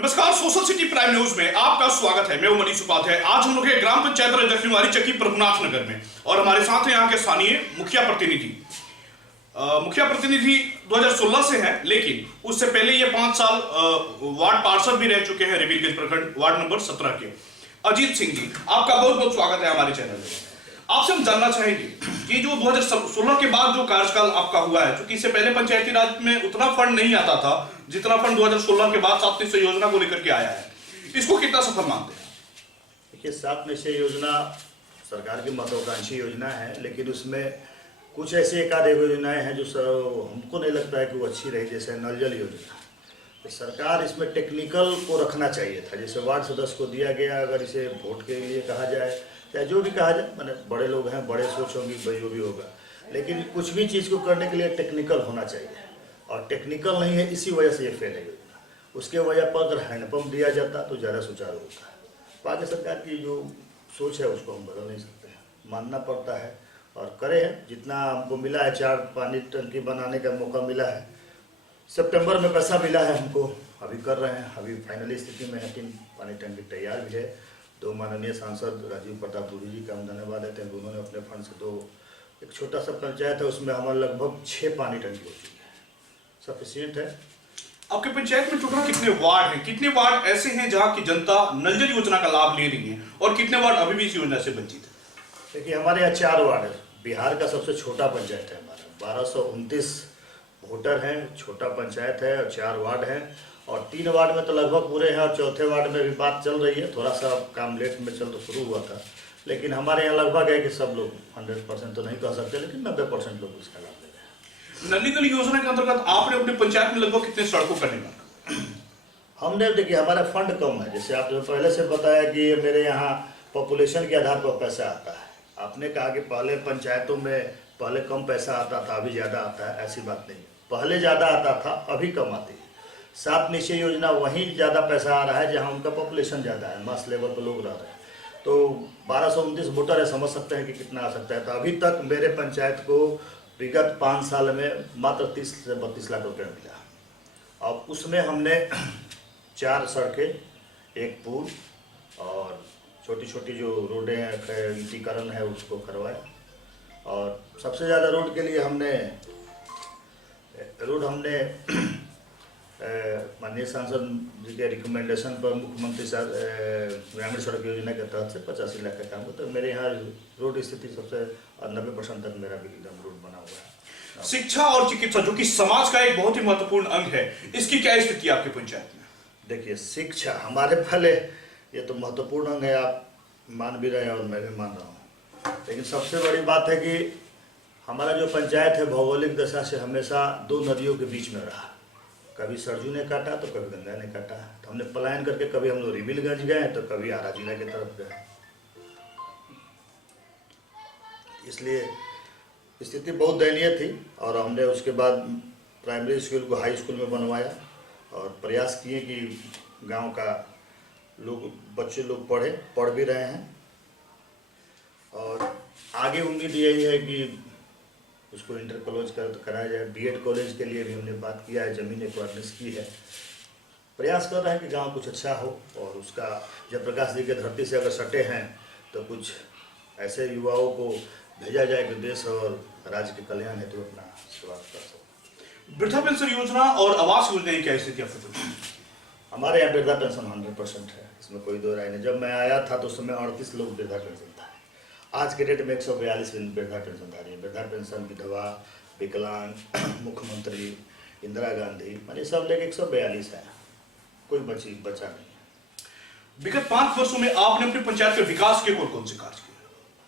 नमस्कार, social city prime news में आपका स्वागत है। मैं मनीष उपाध्याय। आज हम लोग हैं ग्राम पंचायत दक्षिणवारी चक्की प्रभुनाथ नगर में और हमारे साथ हैं यहाँ के स्थानीय मुखिया प्रतिनिधि। मुखिया प्रतिनिधि 2016 से हैं, लेकिन उससे पहले ये 5 साल वार्ड पार्षद भी रह चुके हैं रिविलगंज प्रखंड वार्ड नंबर 17 के। अजीत सिंह जी, आपका बहुत बहुत स्वागत है हमारे चैनल में। आपसे हम जानना चाहेंगे कि जो 2016 के बाद जो कार्यकाल आपका हुआ है, क्योंकि इससे पहले पंचायती राज में उतना फंड नहीं आता था जितना फंड 2016 के बाद 7 निश्चय योजना को लेकर के आया है, इसको कितना सफल मानते हैं? देखिए, 7 निश्चय योजना सरकार की महत्वाकांक्षी योजना है, लेकिन उसमें कुछ ऐसी एकाध योजनाएं हैं जो हमको नहीं लगता है कि वो अच्छी रही। जैसे नल जल योजना, तो सरकार इसमें टेक्निकल को रखना चाहिए था। जैसे वार्ड सदस्य को दिया गया, अगर इसे वोट के लिए कहा जाए या जो भी कहा जाए, मैंने बड़े लोग हैं, बड़े सोच होंगी, जो भी होगा, लेकिन कुछ भी चीज़ को करने के लिए टेक्निकल होना चाहिए, और टेक्निकल नहीं है, इसी वजह से ये फेल है योजना। उसके वजह पर अगर हैंडपम्प दिया जाता तो ज़्यादा सुचारू होता है। बाकी सरकार की जो सोच है उसको हम बदल नहीं सकते हैं, मानना पड़ता है और करे हैं। जितना हमको मिला है, 4 पानी टंकी बनाने का मौका मिला है, सितंबर में पैसा मिला है हमको, अभी कर रहे हैं। अभी फाइनली स्थिति में है, 3 पानी टंकी तैयार भी है। 2 माननीय सांसद राजीव प्रताप रूडी जी का हम धन्यवाद देते हैं। उन्होंने अपने फंड से एक छोटा सा पंचायत है, उसमें हमारे लगभग 6 पानी टंकी हो चुकी है, सफिशियंट है। आपके पंचायत में टोटल कितने वार्ड हैं? कितने वार्ड ऐसे हैं जहां की जनता नल जल योजना का लाभ ले रही है और कितने वार्ड अभी भी इस योजना से वंचित है? देखिए, हमारे यहाँ 4 वार्ड है। बिहार का सबसे छोटा पंचायत है हमारा, 1229 वोटर हैं, छोटा पंचायत है और 4 वार्ड हैं। और 3 वार्ड में तो लगभग पूरे हैं, और चौथे वार्ड में भी बात चल रही है। थोड़ा सा काम लेट में शुरू हुआ था, लेकिन हमारे यहाँ लगभग है कि सब लोग 100% तो नहीं कह सकते, लेकिन 90% लोग इसका लाभ ले रहे हैं। नली जल योजना के अंतर्गत आपने अपने पंचायत में लगभग कितने सड़कों का निर्माण? हमने, देखिए, हमारा फंड कम है। जैसे आपने पहले से बताया कि मेरे यहाँ पॉपुलेशन के आधार पर पैसा आता है। आपने कहा कि पहले पंचायतों में पहले कम पैसा आता था, अभी ज़्यादा आता है, ऐसी बात नहीं है। पहले ज़्यादा आता था, अभी कम आती है। 7 निश्चय योजना वहीं ज़्यादा पैसा आ रहा है जहाँ उनका पॉपुलेशन ज़्यादा है, मास लेवल पर लोग रह रहे हैं। तो 1229 वोटर है, समझ सकते हैं कि कितना आ सकता है। तो अभी तक मेरे पंचायत को विगत 5 साल में मात्र 30 से 32 लाख रुपये मिला, और उसमें हमने 4 सड़कें, 1 पुल और छोटी छोटी जो रोडें हैं, ईंटीकरण है, उसको करवाया। और सबसे ज़्यादा रोड के लिए हमने माननीय सांसद जी के रिकमेंडेशन पर मुख्यमंत्री ग्रामीण सड़क योजना के तहत से 85 लाख का काम होता है। मेरे यहाँ रोड स्थिति सबसे 90% तक मेरा भी एकदम रोड बना हुआ है। शिक्षा और चिकित्सा, जो कि समाज का एक बहुत ही महत्वपूर्ण अंग है, इसकी क्या स्थिति है आपके पंचायत में? देखिए, शिक्षा हमारे पहले, ये तो महत्वपूर्ण अंग है, आप मान भी रहे हैं और मैं भी मान रहा हूँ, लेकिन सबसे बड़ी बात है कि हमारा जो पंचायत है भौगोलिक दशा से हमेशा 2 नदियों के बीच में रहा। कभी सरजू ने काटा तो कभी गंगा ने काटा, तो हमने पलायन करके कभी हम लोग रिविलगंज गए तो कभी आरा जिला की तरफ गए। इसलिए स्थिति बहुत दयनीय थी, और हमने उसके बाद प्राइमरी स्कूल को हाई स्कूल में बनवाया और प्रयास किए कि गांव का बच्चे लोग पढ़ भी रहे हैं। और आगे उम्मीद यही है कि उसको इंटर कॉलेज कराया जाए। बीएड कॉलेज के लिए भी हमने बात किया है, ज़मीन एक्वायरनेस की है। प्रयास कर रहे हैं कि गांव कुछ अच्छा हो, और उसका जयप्रकाश जी के धरती से अगर सटे हैं तो कुछ ऐसे युवाओं को भेजा जाए कि देश और राज्य के कल्याण हेतु तो अपना सेवा कर सके। वृद्धा पेंशन योजना और आवास योजना की क्या स्थिति आपके? हमारे यहाँ वृद्धा पेंशन 100% है, इसमें कोई दो राय नहीं। जब मैं आया था तो उस समय 38 लोग वृद्धा पेंशन था। आज के डेट में 142 वृद्धा पेंशनधारी है। वृद्धा पेंशन, विधवा, विकलांग, मुख्यमंत्री, इंदिरा गांधी, मानी सब लेके 142 है, कोई बचा नहीं। विगत 5 वर्षों में आपने अपने पंचायत के विकास के कौन से कार्य किए?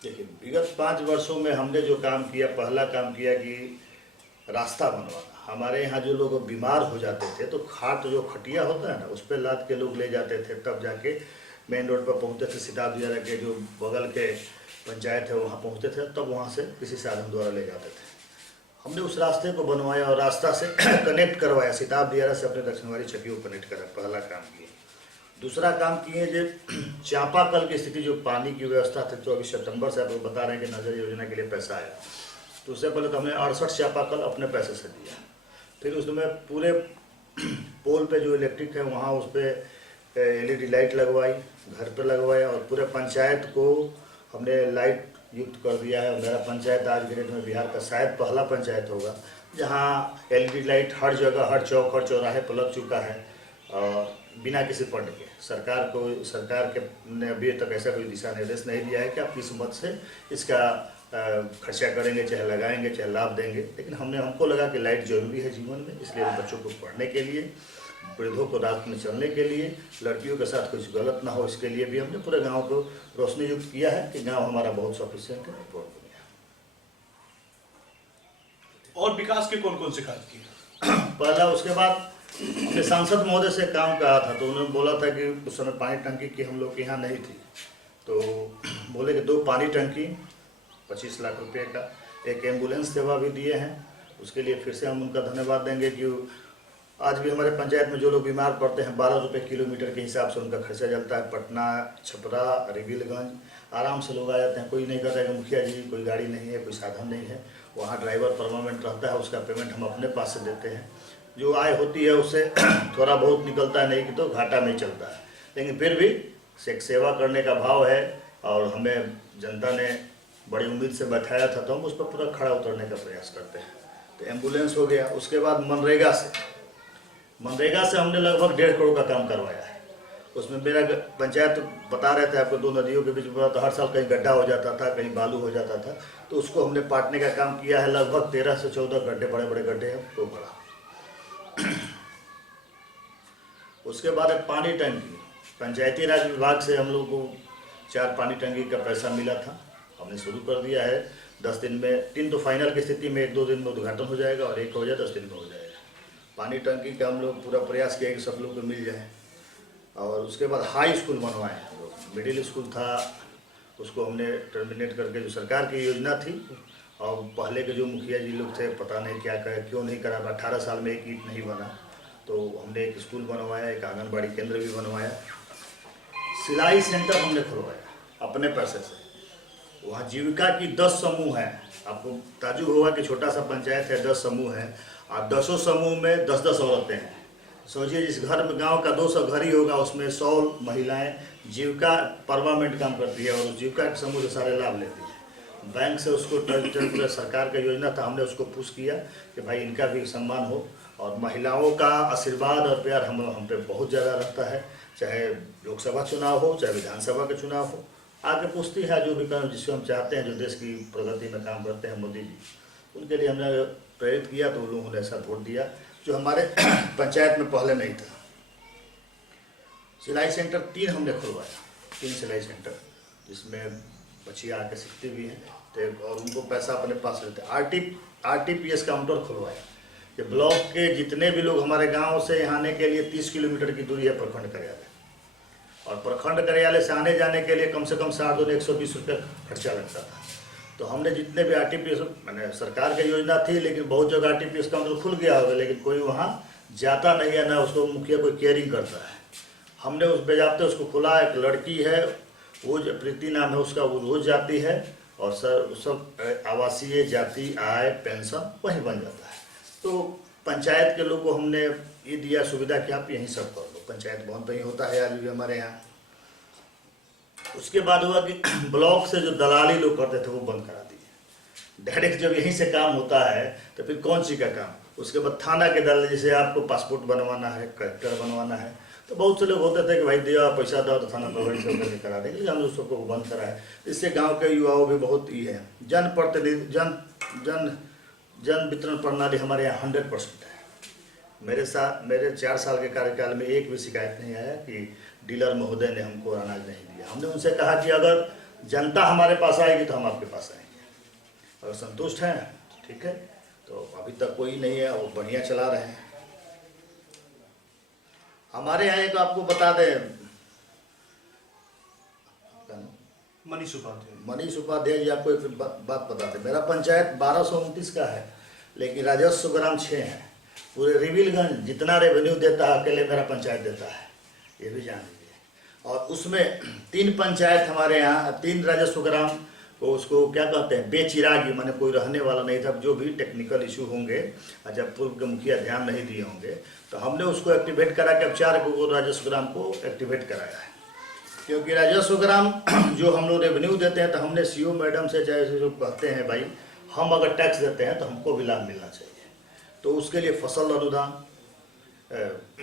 देखिए, विगत 5 वर्षों में हमने जो काम किया, पहला काम किया कि रास्ता बनवाना। हमारे यहाँ जो लोग बीमार हो जाते थे तो खाट, जो खटिया होता है ना, उस पर लाद के लोग ले जाते थे, तब जाके मेन रोड पर पहुँचते थे। सिताब दियारा के जो बगल के पंचायत है वहाँ पहुँचते थे, तब वहाँ से किसी साधन द्वारा ले जाते थे। हमने उस रास्ते को बनवाया और रास्ता से कनेक्ट करवाया, सिताब दियारा से अपने दक्षिणवारी चक्की को कनेक्ट करा, पहला काम किया। दूसरा काम किए जो चापाकल की स्थिति, जो पानी की व्यवस्था थी, 24 सितंबर से आप बता रहे हैं कि नजर योजना के लिए पैसा आया, तो उससे पहले तो हमने 68 चापाकल अपने पैसे से दिया। फिर उसमें पूरे पोल पे जो इलेक्ट्रिक है वहाँ उस पर LED लाइट लगवाई, घर पर लगवाया और पूरे पंचायत को हमने लाइट युक्त कर दिया है। मेरा पंचायत आज के डेट में बिहार का शायद पहला पंचायत होगा जहाँ LED लाइट हर जगह, हर चौक, हर चौराहे पर लग चुका है और बिना किसी फंड के। सरकार के ने अभी तक ऐसा कोई दिशा निर्देश नहीं दिया है कि आप किस मत से इसका खर्चा करेंगे, चाहे लगाएंगे, चाहे लाभ देंगे। लेकिन हमको लगा कि लाइट जरूरी है जीवन में, इसलिए बच्चों को पढ़ने के लिए, वृद्धों को रात में चलने के लिए, लड़कियों के साथ कुछ गलत ना हो इसके लिए भी हमने पूरे गांव को रोशनी युक्त किया है कि गांव हमारा बहुत सफिशिएंट है। और विकास के कौन कौन से कार्य किए? पहला, उसके बाद अपने सांसद महोदय से काम कहा था तो उन्होंने बोला था कि उस समय पानी टंकी की हम लोग के यहाँ नहीं थी, तो बोले कि 2 पानी टंकी 25 लाख रुपए का, एक एम्बुलेंस सेवा भी दिए हैं। उसके लिए फिर से हम उनका धन्यवाद देंगे कि आज भी हमारे पंचायत में जो लोग बीमार पड़ते हैं 12 रुपये किलोमीटर के हिसाब से उनका खर्चा चलता है। पटना, छपरा, रिविलगंज आराम से लोग आ जाते हैं। कोई नहीं कहता है कि मुखिया जी कोई गाड़ी नहीं है, कोई साधन नहीं है। वहाँ ड्राइवर परमानेंट रहता है, उसका पेमेंट हम अपने पास से देते हैं। जो आय होती है उससे थोड़ा बहुत निकलता है, नहीं कि तो घाटा नहीं चलता है। लेकिन फिर भी एक सेवा करने का भाव है और हमें जनता ने बड़ी उम्मीद से बैठाया था तो हम उस पर पूरा खड़ा उतरने का प्रयास करते हैं। तो एम्बुलेंस हो गया। उसके बाद मनरेगा से हमने लगभग 1.5 करोड़ का काम करवाया है। उसमें मेरा पंचायत बता रहे थे आपको 2 नदियों के बीच में तो हर साल कहीं गड्ढा हो जाता था, कहीं बालू हो जाता था, तो उसको हमने पाटने का काम किया है। लगभग 13 से 14 गड्ढे, बड़े बड़े गड्ढे हैं, तो बड़ा। उसके बाद है पानी टंकी। पंचायती राज विभाग से हम लोग को 4 पानी टंकी का पैसा मिला था, हमने शुरू कर दिया है। 10 दिन में 3 तो फाइनल की स्थिति में 1-2 दिन में उद्घाटन हो जाएगा और 1 हो जाए 10 दिन में हो जाएगा। पानी टंकी का हम लोग पूरा प्रयास किया कि सब लोग को मिल जाए। और उसके बाद हाई स्कूल बनवाए। मिडिल स्कूल था उसको हमने टर्मिनेट करके, जो सरकार की योजना थी और पहले के जो मुखिया जी लोग थे पता नहीं क्या क्यों नहीं करा, 18 साल में एक ईंट नहीं बना, तो हमने एक स्कूल बनवाया, एक आंगनबाड़ी केंद्र भी बनवाया। सिलाई सेंटर हमने खुलवाया अपने पैसे से। वहाँ जीविका की 10 समूह हैं। आपको ताजुब होगा कि छोटा सा पंचायत है, 10 समूह हैं और 10 समूह में 10-10 औरतें हैं। सोचिए जिस घर में गांव का 200 घर ही होगा उसमें 100 महिलाएं जीविका परमानेंट काम करती है और उस जीविका के समूह से सारे लाभ लेती है। बैंक से उसको पूरा सरकार का योजना था, हमने उसको पुश किया कि भाई इनका भी सम्मान हो। और महिलाओं का आशीर्वाद और प्यार हम पे बहुत ज़्यादा रहता है, चाहे लोकसभा चुनाव हो, चाहे विधानसभा के चुनाव हो। आगे पूछती है जो भी काम जिसको हम चाहते हैं, जो देश की प्रगति में काम करते हैं मोदी जी, उनके लिए हमने प्रेरित किया तो उन लोगों ने ऐसा वोट दिया जो हमारे पंचायत में पहले नहीं था। सिलाई सेंटर 3 हमने खुलवाया, 3 सिलाई सेंटर जिसमें बच्चियाँ आके सीखती भी हैं तो और उनको पैसा अपने पास लेते हैं। RTPS काउंटर खुलवाया कि ब्लॉक के जितने भी लोग हमारे गांव से यहाँ आने के लिए 30 किलोमीटर की दूरी है प्रखंड कार्यालय, और प्रखंड कार्यालय से आने जाने के लिए कम से कम 120 रुपये खर्चा लगता था। तो हमने जितने भी RTPS, मैंने सरकार की योजना थी लेकिन बहुत जगह RTPS काउंटर खुल गया होगा लेकिन कोई वहाँ जाता नहीं है, ना उसको मुखिया कोई केयरिंग करता है। हमने उस बेजाबते उसको खुला। एक लड़की है, वो जो प्रीति नाम है उसका, वो रोज जाती है और सब आवासीय, जाति, आय, पेंशन वहीं बन जाता है। तो पंचायत के लोग को हमने ये दिया सुविधा कि आप यहीं सब कर लो। पंचायत भवन तो ही होता है आज भी हमारे यहाँ। उसके बाद हुआ कि ब्लॉक से जो दलाली लोग करते थे वो बंद करा दिए। डायरेक्ट जब यहीं से काम होता है तो फिर कौन सी का काम। उसके बाद थाना के दलाल, जैसे आपको पासपोर्ट बनवाना है, कलेक्टर बनवाना है, तो बहुत से लोग होते थे कि भाई दिया पैसा दो तो थाना पर वही सब करा देंगे, लेकिन हमने उसको बंद करा है। इससे गाँव के युवाओं भी बहुत ही है। जन वितरण प्रणाली हमारे यहाँ 100% है। मेरे 4 साल के कार्यकाल में एक भी शिकायत नहीं आया कि डीलर महोदय ने हमको अनाज नहीं दिया। हमने उनसे कहा कि अगर जनता हमारे पास आएगी तो हम आपके पास आएंगे, अगर संतुष्ट हैं ठीक है। तो अभी तक कोई नहीं है, वो बढ़िया चला रहे हैं। हमारे यहाँ एक आपको बता दें, मनीष उपाध्याय जी, आपको एक बात बता दें। मेरा पंचायत 1229 का है लेकिन राजस्व ग्राम 6 है। पूरे रिविलगंज जितना रेवेन्यू देता है अकेले मेरा पंचायत देता है, ये भी जान लीजिए। और उसमें 3 पंचायत हमारे यहाँ, 3 राजस्व ग्राम वो उसको क्या कहते हैं, बेचिरागी, माने कोई रहने वाला नहीं था। जो भी टेक्निकल इशू होंगे, जब पूर्व के मुखिया ध्यान नहीं दिए होंगे, तो हमने उसको एक्टिवेट करा के अब 4 राजस्व ग्राम को एक्टिवेट कराया है। क्योंकि राजस्व ग्राम जो हम लोग रेवेन्यू देते हैं, तो हमने सीओ मैडम से चाहे जो कहते हैं भाई, हम अगर टैक्स देते हैं तो हमको भी लाभ मिलना चाहिए। तो उसके लिए फसल अनुदान,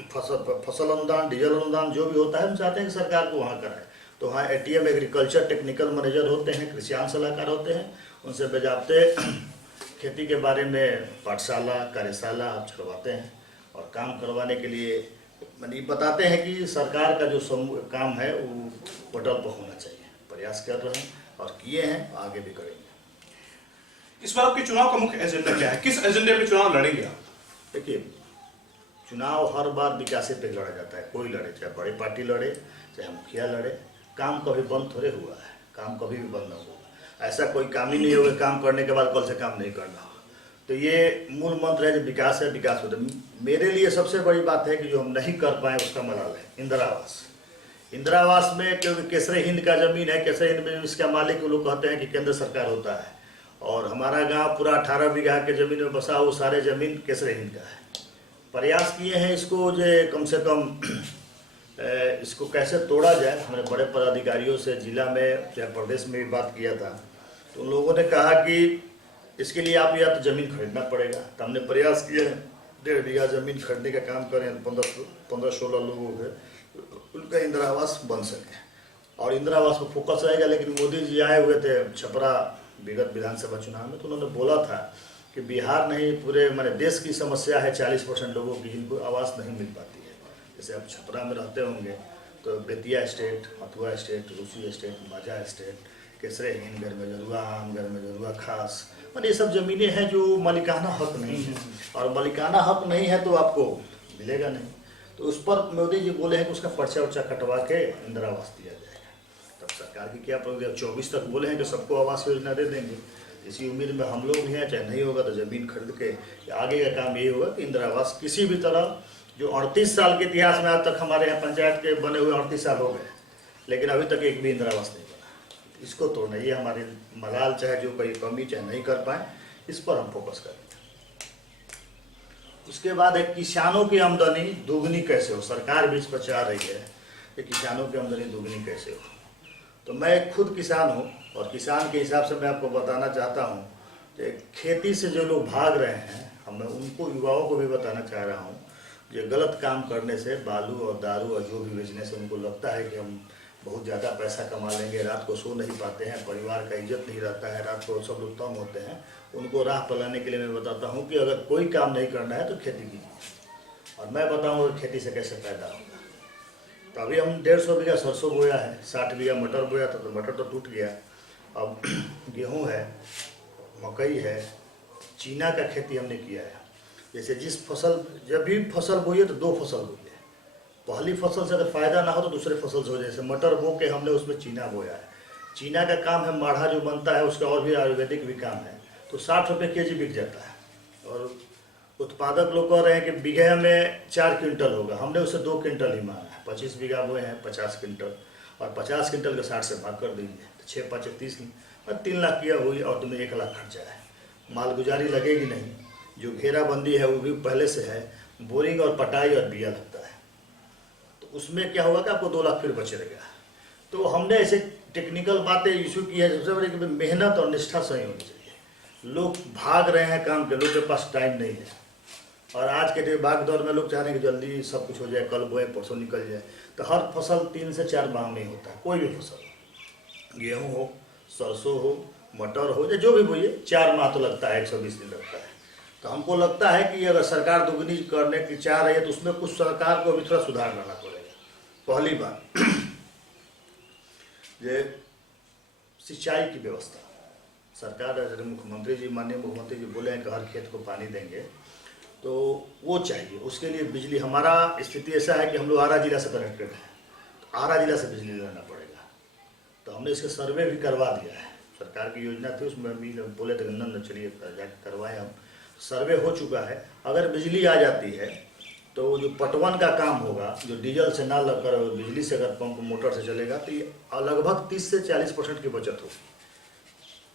फसल अनुदान, डीजल अनुदान जो भी होता है, हम चाहते हैं कि सरकार को वहाँ कराए। तो वहाँ एटीएम, एग्रीकल्चर टेक्निकल मैनेजर होते हैं, कृषियान सलाहकार होते हैं, उनसे बेजाबते खेती के बारे में पाठशाला, कार्यशाला आप छुड़वाते हैं और काम करवाने के लिए मैंने बताते हैं कि सरकार का जो काम है वो पटल पर होना चाहिए। प्रयास कर रहे हैं और किए हैं, आगे भी करेंगे। इस बार आपके चुनाव का मुख्य एजेंडा क्या है? किस एजेंडे पे चुनाव लड़ेंगे आप? देखिए, चुनाव हर बार विकास पे लड़ा जाता है। कोई लड़े, चाहे बड़ी पार्टी लड़े, चाहे मुखिया लड़े, काम कभी बंद थोड़े हुआ है। काम कभी भी बंद न होगा। ऐसा कोई काम ही नहीं होगा काम करने के बाद कल से काम नहीं करना हो। तो ये मूल मंत्र है, जो विकास है, विकास होता है। मेरे लिए सबसे बड़ी बात है कि जो हम नहीं कर पाए उसका मलाल है इंदिरा आवास। इंदिरा आवास में, क्योंकि केसरे हिंद का जमीन है, केसरे हिंद में इसका मालिक लोग कहते हैं कि केंद्र सरकार होता है, और हमारा गांव पूरा 18 बीघा के जमीन में बसा, वो सारे जमीन केसरे हिंद का है। प्रयास किए हैं इसको जो कम से कम इसको कैसे तोड़ा जाए। हमने बड़े पदाधिकारियों से जिला में या प्रदेश में भी बात किया था, तो उन लोगों ने कहा कि इसके लिए आप या तो ज़मीन खरीदना पड़ेगा। तो हमने प्रयास किए हैं, 1.5 बीघा ज़मीन खरीदने का काम करें, 15-16 लोगों के उनका इंदिरा आवास बन सके और इंदिरा आवास पर फोकस रहेगा। लेकिन मोदी जी आए हुए थे छपरा विगत विधानसभा चुनाव में, तो उन्होंने बोला था कि बिहार नहीं, पूरे मैंने देश की समस्या है 40% लोगों की जिनको आवास नहीं मिल पाती है। जैसे आप छपरा में रहते होंगे तो बेतिया स्टेट, मथुआ स्टेट, रूसी स्टेट, माजा स्टेट, केसरे हिंद, घर में जरुआ आम, घर में जरुआ खास, मतलब ये सब ज़मीनें हैं जो मालिकाना हक नहीं है, और मालिकाना हक नहीं है तो आपको मिलेगा नहीं। तो उस पर मोदी जी बोले हैं कि उसका पर्चा वर्चा कटवा के इंदिरा आवास दिया जाएगा। तब सरकार की क्या प्रक्रिया, 24 तक बोले हैं कि सबको आवास योजना दे देंगे। इसी उम्मीद में हम लोग भी हैं, चाहे नहीं होगा तो ज़मीन खरीद के आगे का काम ये होगा कि इंदिरा आवास किसी भी तरह, जो 38 साल के इतिहास में आज तक हमारे यहाँ पंचायत के बने हुए 38 साल हो गए, लेकिन अभी तक एक भी इंदिरा आवास नहीं बना। इसको तोड़ना, ये हमारे मलाल, चाहे जो कोई कमी चाहे नहीं कर पाए, इस पर हम फोकस करेंगे। उसके बाद है किसानों की आमदनी दोगुनी कैसे हो। सरकार भी इस पर चाह रही है कि किसानों की आमदनी दोगुनी कैसे हो। तो मैं खुद किसान हूँ और किसान के हिसाब से मैं आपको बताना चाहता हूँ कि खेती से जो लोग भाग रहे हैं, मैं उनको, युवाओं को भी बताना चाह रहा हूँ, जो गलत काम करने से, बालू और दारू और जो भी बेचने से उनको लगता है कि हम बहुत ज़्यादा पैसा कमा लेंगे, रात को सो नहीं पाते हैं, परिवार का इज्जत नहीं रहता है, रात को सब लोग तंग होते हैं, उनको राह पलाने के लिए मैं बताता हूँ कि अगर कोई काम नहीं करना है तो खेती कीजिए। और मैं बताऊँगा खेती से कैसे पैदा होगा। तो अभी हम 150 बीघा सरसों बोया है, 60 बीघा मटर बोया था, तो मटर तो टूट गया। अब गेहूँ है, मकई है, चीना का खेती हमने किया है। जैसे जिस फसल, जब भी फसल बोइए तो 2 फसल बोइए। पहली फसल से अगर फ़ायदा ना हो तो दूसरे फसल से हो। जैसे मटर बो के हमने उसमें चीना बोया है। चीना का काम है, माढ़ा जो बनता है उसका और भी आयुर्वेदिक भी काम है, तो 60 रुपये kg बिक जाता है। और उत्पादक लोग कह रहे हैं कि बीघे में 4 क्विंटल होगा, हमने उसे 2 क्विंटल ही मांगा है। 25 बीघा बोए हैं, 50 क्विंटल, और 50 क्विंटल का 60 से भाग कर दीजिए तो 6×5 = 30, और 3 लाख किया हुई, और तुम्हें 1 लाख खर्चा है। मालगुजारी लगेगी नहीं, जो घेराबंदी है वो भी पहले से है, बोरिंग और पटाई और बिया लगता है, तो उसमें क्या होगा कि आपको 2 लाख फिर बचेगा। तो हमने ऐसे टेक्निकल बातें इशू की है। सबसे बड़ी मेहनत और निष्ठा सही होनी चाहिए। लोग भाग रहे हैं काम के, लोग के पास टाइम नहीं है, और आज के भाग दौर में लोग चाह रहे हैं कि जल्दी सब कुछ हो जाए, कल बोए परसों निकल जाए। तो हर फसल 3 से 4 माह में होता है। कोई भी फसल, गेहूँ हो, सरसों हो, मटर हो, या जो भी बोइए, 4 माह तो लगता है, 120 दिन लगता है। तो हमको लगता है कि अगर सरकार दोगुनी करने की चाह रही है तो उसमें कुछ सरकार को भी थोड़ा सुधार लाना पड़ेगा। पहली बात, ये सिंचाई की व्यवस्था, सरकार, मुख्यमंत्री जी, माननीय मुख्यमंत्री जी बोले हैं कि हर खेत को पानी देंगे, तो वो चाहिए। उसके लिए बिजली, हमारा स्थिति ऐसा है कि हम लोग आरा जिला से कनेक्टेड हैं, तो आरा जिला से बिजली लेना पड़ेगा। तो हमने इसका सर्वे भी करवा दिया है। सरकार की योजना थी, उसमें भी बोले थे नंद चलिए जाकर करवाएं। हम सर्वे हो चुका है। अगर बिजली आ जाती है तो जो पटवन का काम होगा, जो डीजल से ना लगकर बिजली से अगर पंप मोटर से चलेगा, तो ये लगभग 30 से 40% की बचत होगी।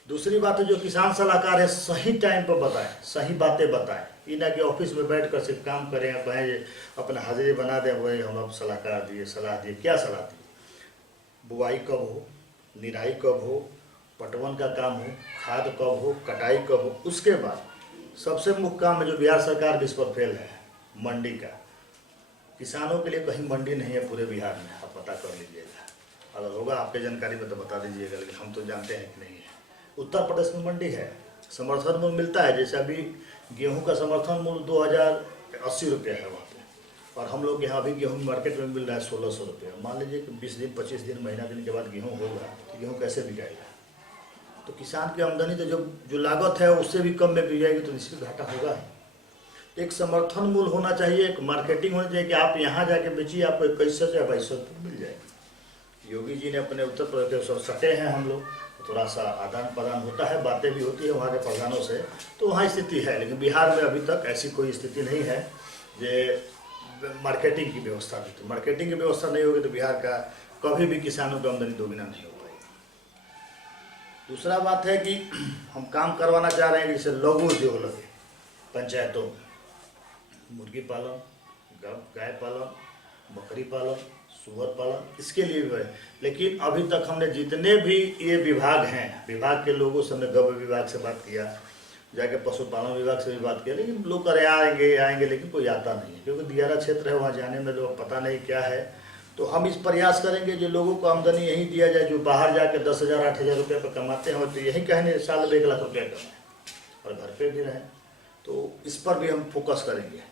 दूसरी बात है जो किसान सलाहकार है सही टाइम पर बताएं, सही बातें बताएं। ये ना कि ऑफिस में बैठ कर सिर्फ काम करें, कहें अपना हाजिरी बना दें, वही हम अब सलाहकार दिए, सलाह दिए। क्या सलाह दी? बुआई कब हो, निराई कब हो, पटवन का काम हो, खाद कब हो, कटाई कब हो। उसके बाद सबसे मुख्य काम है जो बिहार सरकार भी इस पर फेल है, मंडी का। किसानों के लिए कहीं मंडी नहीं है पूरे बिहार में, आप पता कर लीजिएगा। अगर होगा आपके जानकारी में तो बता दीजिएगा, लेकिन हम तो जानते हैं कि नहीं है। उत्तर प्रदेश में मंडी है, समर्थन मूल्य मिलता है। जैसे अभी गेहूं का समर्थन मूल्य 2080 रुपये है वहाँ पे, और हम लोग यहाँ अभी गेहूं मार्केट में मिल रहा है 1600 रुपये। मान लीजिए कि 20 दिन 25 दिन महीना दिन के बाद गेहूँ होगा तो गेहूँ कैसे बिकाएगा? तो किसान की आमदनी तो जो लागत है उससे भी कम में बिक जाएगी, तो निश्चित घाटा होगा ही। एक समर्थन मूल्य होना चाहिए, एक मार्केटिंग होनी चाहिए कि आप यहाँ जाके बेचिए, आपको 2100 या 2200 रुपये मिल जाएगी। योगी जी ने अपने उत्तर प्रदेश सब सटे हैं हम लोग, थोड़ा सा आदान प्रदान होता है, बातें भी होती है वहाँ के प्रधानों से, तो वहाँ स्थिति है। लेकिन बिहार में अभी तक ऐसी कोई स्थिति नहीं है जो मार्केटिंग की व्यवस्था भी। तो मार्केटिंग की व्यवस्था नहीं होगी तो बिहार का कभी भी किसानों की आमदनी दोगुना नहीं हो पाएगी। दूसरा बात है कि हम काम करवाना चाह रहे हैं कि जैसे लघु उद्योग लगे पंचायतों में, मुर्गी पालन, गाय पालन, बकरी पालन, सुअर पालन, इसके लिए भी है। लेकिन अभी तक हमने जितने भी ये विभाग हैं, विभाग के लोगों से हमने गौ विभाग से बात किया, जाके पशुपालन विभाग से भी बात किया, लेकिन लोग करे आएंगे लेकिन कोई आता नहीं है, क्योंकि दियारा क्षेत्र है, वहाँ जाने में लोग पता नहीं क्या है। तो हम इस प्रयास करेंगे जो लोगों को आमदनी यही दिया जाए, जो बाहर जाके 10,000 8,000 रुपये पर कमाते हैं, तो यही कहेंगे साल में 1 लाख रुपया कमाएं और घर पे भी रहें। तो इस पर भी हम फोकस करेंगे।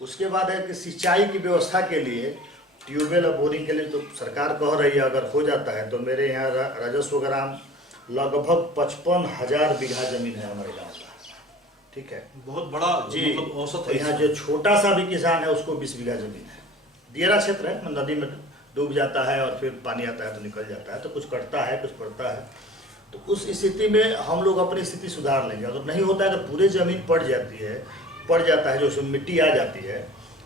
उसके बाद है कि सिंचाई की व्यवस्था के लिए ट्यूबवेल और बोरिंग के लिए तो सरकार कह रही है, अगर हो जाता है तो मेरे यहाँ राजस्व ग्राम लगभग 55,000 बीघा जमीन है हमारे गाँव का। ठीक है, बहुत बड़ा जी। मतलब औसत है। यहाँ जो छोटा सा भी किसान है उसको 20 बीघा जमीन है। दियारा क्षेत्र है, नदी में डूब जाता है और फिर पानी आता है तो निकल जाता है, तो कुछ कटता है कुछ पड़ता है। तो उस स्थिति में हम लोग अपनी स्थिति सुधार लेंगे। अगर नहीं होता है, अगर पूरे ज़मीन पड़ जाता है, जो उसमें मिट्टी आ जाती है,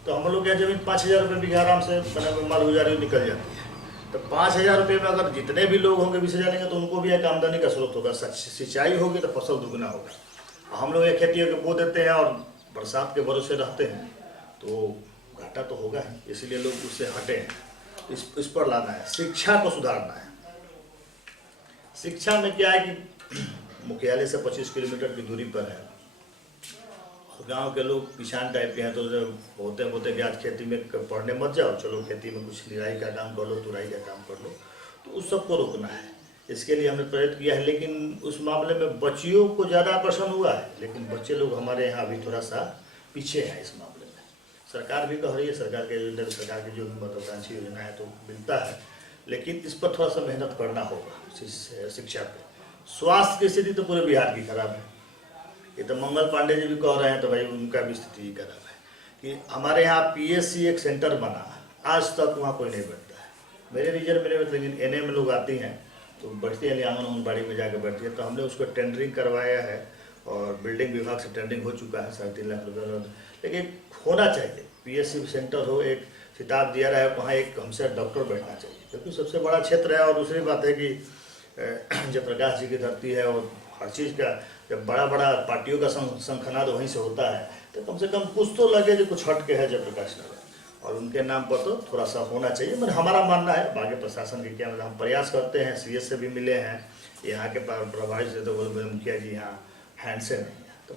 तो हम लोग यहाँ ज़मीन 5,000 रुपये बीघा आराम से मालगुजारी निकल जाती है। तो 5,000 रुपये में अगर जितने भी लोग होंगे 20,000 लेंगे तो उनको भी एक आमदनी का स्रोत होगा। सिंचाई होगी तो फसल दुगना होगा। हम लोग ये खेतियों को बो देते हैं और बरसात के भरोसे रहते हैं तो घाटा तो होगा ही, इसलिए लोग उससे हटे हैं। इस पर लाना है, शिक्षा को सुधारना है। शिक्षा में क्या है कि मुख्यालय से 25 किलोमीटर की दूरी पर है, गांव के लोग किसान टाइप के हैं, तो बोते कि आज खेती में पढ़ने मत जाओ, चलो खेती में कुछ निराई का काम कर लो, तुराई का काम कर लो। तो उस सबको रोकना है, इसके लिए हमने प्रयत्न किया है। लेकिन उस मामले में बच्चियों को ज़्यादा आकर्षण हुआ है, लेकिन बच्चे लोग हमारे यहाँ अभी थोड़ा सा पीछे हैं इस मामले में। सरकार भी कह रही है, सरकार की जो भी महत्वाकांक्षी योजना है तो मिलता है, लेकिन इस पर थोड़ा सा मेहनत करना होगा। शिक्षा पे, स्वास्थ्य की स्थिति तो पूरे बिहार की खराब है। ये तो मंगल पांडे जी भी कह रहे हैं, तो भाई उनका भी स्थिति खराब है कि हमारे यहाँ PSC एक सेंटर बना, आज तक वहाँ कोई नहीं बैठता है। मेरे रीजन में, लेकिन NA में लोग आती हैं तो बैठती है, आंगनबाड़ी में जाकर बैठती है। तो हमने उसको टेंडरिंग करवाया है और बिल्डिंग विभाग से टेंडरिंग हो चुका है 3.5 लाख रुपये। लेकिन होना चाहिए, PSC सेंटर हो, एक खिताब दिया रहा है, वहाँ एक हमसे डॉक्टर बैठना चाहिए, क्योंकि सबसे बड़ा क्षेत्र है। और दूसरी बात है कि जयप्रकाश जी की धरती है और हर चीज़ का जब बड़ा पार्टियों का संखनाद वहीं से होता है, तो कम से कम कुछ तो लगे जो कुछ हट के है जयप्रकाश नगर, और उनके नाम पर तो थोड़ा सा होना चाहिए। मतलब हमारा मानना है, बाकी प्रशासन के क्या, मतलब हम प्रयास करते हैं, CS से भी मिले हैं, यहाँ के प्रभारी से तो बोले मुखिया जी यहाँ हैंड से नहीं है, तो